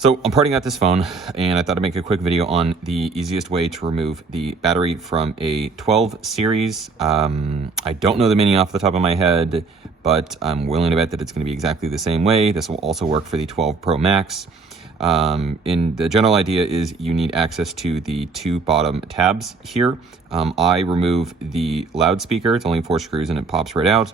So I'm parting out this phone, and I thought I'd make a quick video on the easiest way to remove the battery from a 12 series. I don't know the mini off the top of my head, but I'm willing to bet that it's going to be exactly the same way. This will also work for the 12 Pro Max. And the general idea is you need access to the two bottom tabs here. I remove the loudspeaker. It's only 4 screws and it pops right out.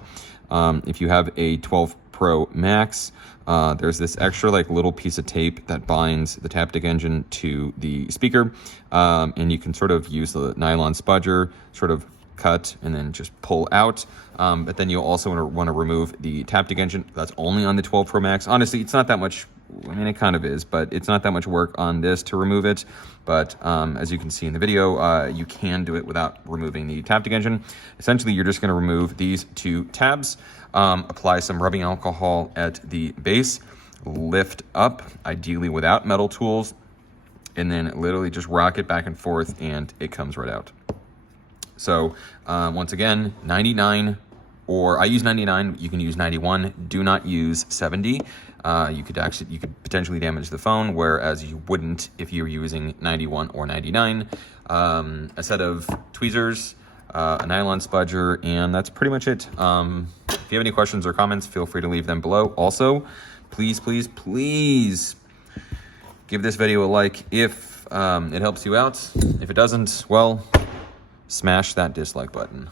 If you have a 12 Pro Max, there's this extra little piece of tape that binds the Taptic engine to the speaker, and you can sort of use the nylon spudger, sort of cut and then just pull out. But then you'll also want to remove the Taptic engine. That's only on the 12 Pro Max. Honestly, it's not that much. I mean, it kind of is, but it's not that much work on this to remove it. But as you can see in the video, you can do it without removing the Taptic engine. Essentially, you're just going to remove these two tabs, apply some rubbing alcohol at the base, lift up, ideally without metal tools, and then literally just rock it back and forth, and it comes right out. So once again, 99, or I use 99, you can use 91. Do not use 70. You could potentially damage the phone, whereas you wouldn't if you were using 91 or 99. A set of tweezers, a nylon spudger, and that's pretty much it. If you have any questions or comments, feel free to leave them below. Also, please give this video a like if it helps you out. If it doesn't, well, smash that dislike button.